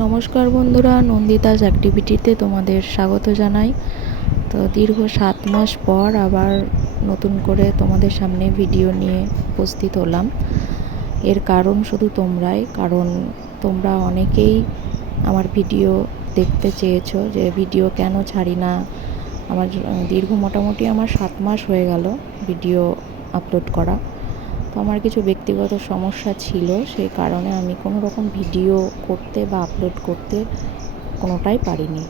নমস্কার বন্ধুরা নন্দিতাস অ্যাক্টিভিটিতে তোমাদের স্বাগত জানাই। তো দীর্ঘ সাত মাস পর আবার নতুন করে তোমাদের সামনে ভিডিও নিয়ে উপস্থিত হলাম। এর কারণ শুধু তোমরাই, কারণ তোমরা অনেকেই আমার ভিডিও দেখতে চেয়েছো যে ভিডিও কেন ছাড়ি না আমার, দীর্ঘ মোটামুটি আমার সাত মাস হয়ে গেল ভিডিও আপলোড করা। তো আমার কিছু ব্যক্তিগত সমস্যা ছিল, সেই কারণে আমি কোনো রকম ভিডিও করতে বা আপলোড করতে কোনোটাই পারিনি।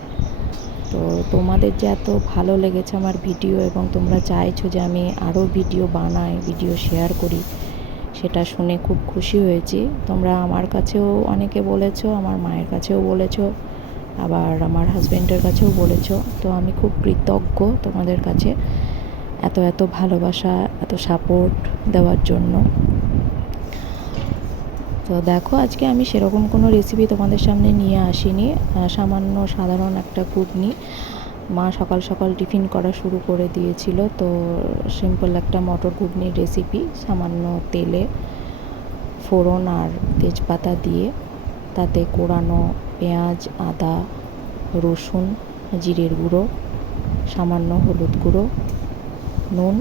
তো তোমাদের যে এত ভালো লেগেছে আমার ভিডিও এবং তোমরা চাইছো যে আমি আরও ভিডিও বানাই, ভিডিও শেয়ার করি, সেটা শুনে খুব খুশি হয়েছি। তোমরা আমার কাছেও অনেকে বলেছ, আমার মায়ের কাছেও বলেছ, আবার আমার হাজব্যান্ডের কাছেও বলেছ। তো আমি খুব কৃতজ্ঞ তোমাদের কাছে। এত এত ভালোবাসা, এত সাপোর্ট দেওয়ার জন্য। তো দেখো, আজকে আমি সেরকম কোনো রেসিপি তোমাদের সামনে নিয়ে আসিনি। সামান্য সাধারণ একটা ঘুগনি মা সকাল সকাল টিফিন করা শুরু করে দিয়েছিল। তো সিম্পল একটা মটর ঘুগনির রেসিপি সামান্য তেলে ফোড়ন আর তেজপাতা দিয়ে। তাতে কোরানো পেঁয়াজ, আদা, রসুন, জিরের গুঁড়ো, সামান্য হলুদ গুঁড়ো নুন,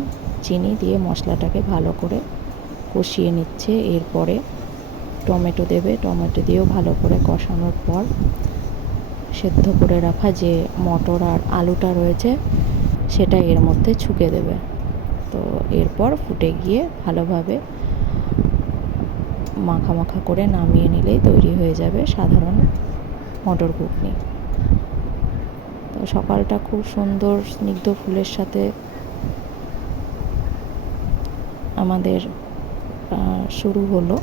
চিনি দিয়ে মশলাটাকে ভালো করে কষিয়ে নিচ্ছে। এরপরে টমেটো দেবে। টমেটো দিয়েও ভালো করে কষানোর পর সেদ্ধ করে রাখা যে মটর আর আলুটা রয়েছে, সেটা এর মধ্যে ছুকে দেবে। তো এরপর ফুটে গিয়ে ভালোভাবে মাখা মাখা করে নামিয়ে নিলেই তৈরি হয়ে যাবে সাধারণ মটর ঘুগনি। তো সকালটা খুব সুন্দর, স্নিগ্ধ ফুলের সাথে আমাদের শুরু হলো।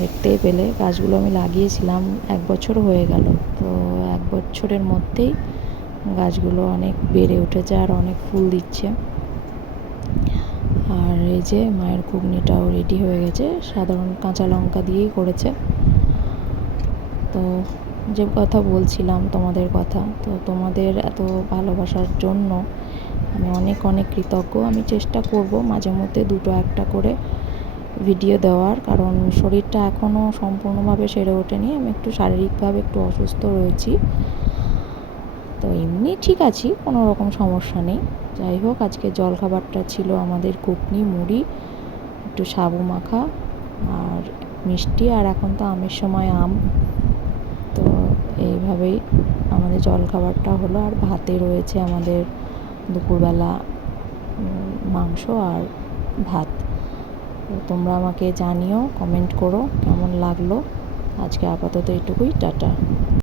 দেখতেই পেলে গাছগুলো আমি লাগিয়েছিলাম, এক বছর হয়ে গেল। তো এক বছরের মধ্যেই গাছগুলো অনেক বেড়ে উঠেছে আর অনেক ফুল দিচ্ছে। আর এই যে মায়ের ঘুগনিটাও রেডি হয়ে গেছে, সাধারণ কাঁচা লঙ্কা দিয়েই করেছে। তো যে কথা বলছিলাম তোমাদের কথা, তো তোমাদের এত ভালোবাসার জন্য আমি অনেক অনেক কৃতজ্ঞ। আমি চেষ্টা করব মাঝে মধ্যে দুটো একটা করে ভিডিও দেওয়ার, কারণ শরীরটা এখনও সম্পূর্ণভাবে সেরে ওঠেনি। আমি একটু শারীরিকভাবে একটু অসুস্থ রয়েছি। তো এমনি ঠিক আছি, কোনো রকম সমস্যা নেই। যাই হোক, আজকে জলখাবারটা ছিল আমাদের ঘুগনি, মুড়ি, একটু সাবু মাখা আর মিষ্টি আর এখন তো আমের সময় আম। তো এইভাবেই আমাদের জলখাবারটা হলো। আর ভাতে রয়েছে আমাদের দুপুরবেলা মাংস আর ভাত। তোমরা আমাকে জানিও কমেন্ট করো কেমন লাগল। আজকে আপাতত এটুকুই টাটা।